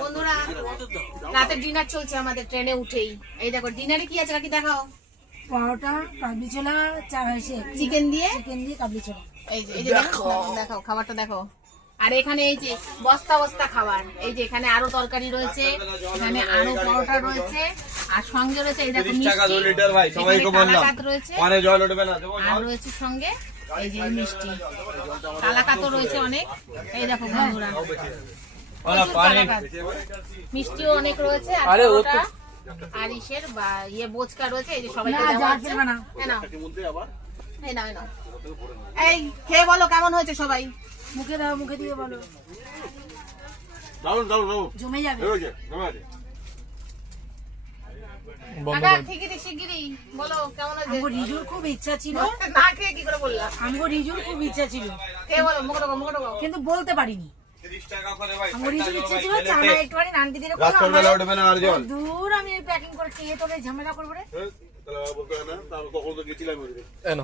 বন্ধুরা রাতের ডিনার চলছে আমাদের ট্রেনে উঠেই। এই দেখো ডিনারে কি আছে কাকি দেখাও। পরোটা, কাবলি ছোলা, চিকেন দিয়ে কাবলি ছোলা। এই যে দেখাও খাবারটা দেখো। আর এখানে এই যে বস্তা বস্তা খাবার, এই যে এখানে আরো তরকারি রয়েছে, এখানে আরো পরোটা রয়েছে, আর সঙ্গে রয়েছে এই দেখো কালাকাত রয়েছে, আর রয়েছে সঙ্গে এই যে মিষ্টি কালাকাতও রয়েছে অনেক। এই দেখো বন্ধুরা মিষ্টিও অনেক রয়েছে, আর পরোটা আর ইসের বা ইয়ে বোচকা রয়েছে। এই যে সবাইকে দেওয়া হচ্ছে। এই নাও এই খেয়ে বলো কেমন হয়েছে সবাই। মুখে দাও, মুখে দিয়ে বলো, জমে যাবে। শিগগিরই বলো কেমন হয়েছে। আমগো রিজুর খুব ইচ্ছা ছিল, না খেয়ে কি করে বললা। আমগো রিজুর খুব ইচ্ছা ছিল, খেয়ে বলো মুখে ঢোকাও কিন্তু বলতে পারিনি। আমগো রিজুর ইচ্ছা ছিল চানা একটুখানি নানকি দিয়ে দূর আমি প্যাকিং করে খেয়ে তোরে ঝামেলা করবো রে।